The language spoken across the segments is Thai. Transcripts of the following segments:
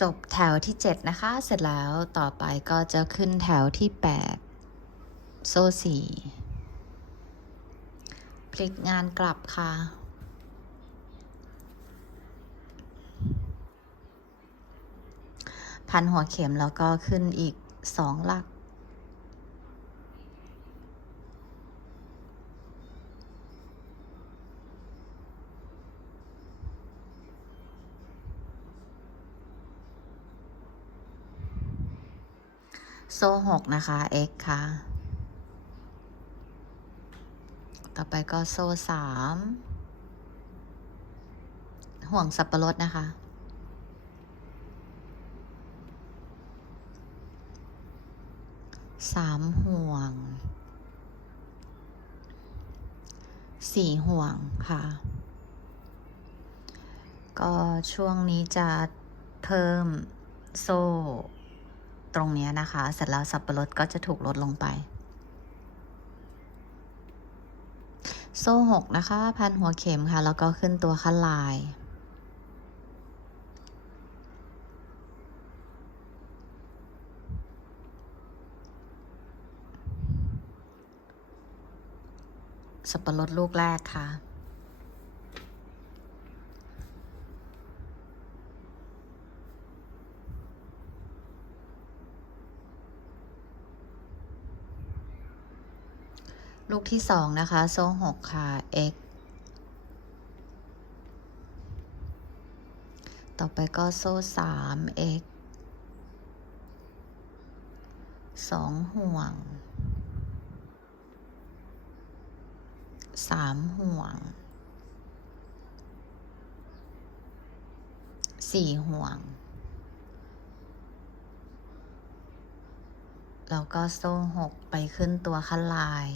จบแถวที่ 7 นะคะ เสร็จแล้วต่อไปก็จะขึ้นแถวที่ 8 โซ่สี่พลิกงานกลับค่ะ พันหัวเข็มแล้วก็ขึ้นอีกสองหลัก โซ่หกนะคะ x ค่ะ ต่อไปก็โซ่สามห่วงสับปะรดนะคะ สามห่วง สี่ห่วงค่ะ ก็ช่วงนี้จะเพิ่มโซ่ ตรงนี้นะคะ เสร็จแล้วสับปะรดก็จะถูกลดลงไป โซ่หกนะคะ พันหัวเข็มค่ะ แล้วก็ขึ้นตัวขั้นลาย สับปะรดลูกแรกค่ะ ลูกที่สองนะคะ โซ่หกค่ะ x ต่อไปก็โซ่สาม x สองห่วงสามห่วงสี่ห่วง แล้วก็โซ่หกไปขึ้นตัวขั้นลาย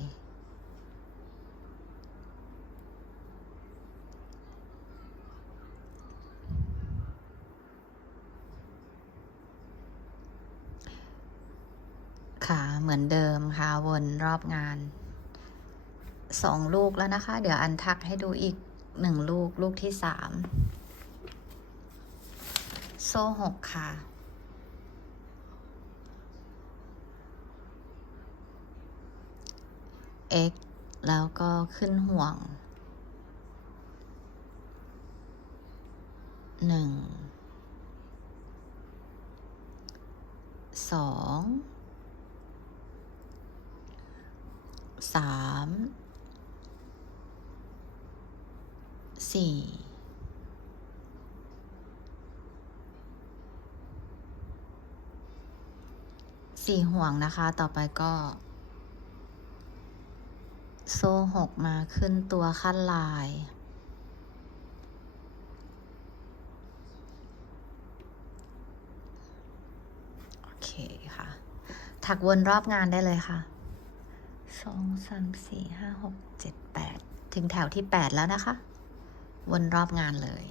ค่ะเหมือนเดิมค่ะวนรอบงานสองลูกแล้วนะคะ เดี๋ยวอันทักให้ดูอีกหนึ่งลูกลูกที่สามโซ่หกค่ะ x แล้วก็ขึ้นห่วงหนึ่งสอง สามสี่สี่ห่วงนะคะ ต่อไปก็ โซ่หกมาขึ้นตัวขั้นลาย โอเคค่ะ ถักวนรอบงานได้เลยค่ะ สองสามสี่ห้าหกเจ็ดแปดถึงแถวที่แปดแล้วนะคะ วนรอบงานเลย